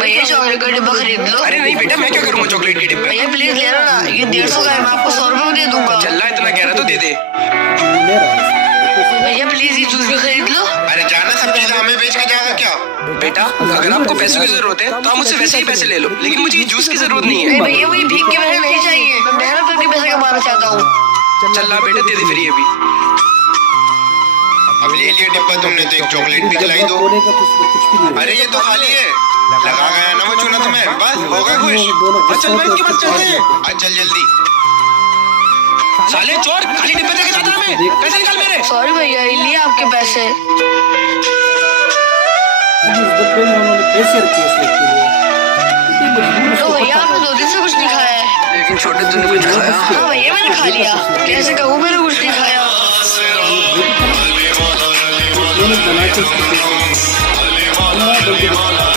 भैया चॉकलेट का डिब्बा खरीद लो। अरे नहीं बेटा, मैं क्या करूँगा चॉकलेट के डिब्बे? भैया प्लीज ले लो ना, ये 150 का है, मैं आपको 100 रुपए में दे दूंगा। चल रहा इतना कह रहा तो दे दे। भैया प्लीज ये जूस भी खरीद लो। अरे जाना, सब चीजें हमें बेच के जाएगा क्या? बेटा अगर आपको पैसों की जरूरत है तो आप मुझसे वैसे ही पैसे ले लो, लेकिन मुझे ये जूस की जरूरत नहीं है। नहीं भैया, मुझे भीख के पैसे नहीं चाहिए, मैं मेहनत करके पैसे कमाना चाहता हूँ। चल ला बेटा, दे दे फिर ये भी। अब ले लिया डिब्बा तुमने तो एक चॉकलेट भी खिलाई दो। अरे ये तो खाली है, लगा गया ना वो चूना तुम्हें, बस हो गए खुश। चल भाई, इनके पास चलते हैं। चल जल्दी। साले चोर, खाली डिब्बे देके जाता हमें, पैसे निकाल मेरे। सॉरी भैया, ये लिए आपके पैसे। तो भैया आपने 2 दिन से कुछ नहीं खाया है। लेकिन छोटे तूने कुछ खाया? हाँ भैया मैंने खा लिया, कैसे कहूँ मैंने कुछ नहीं खाया।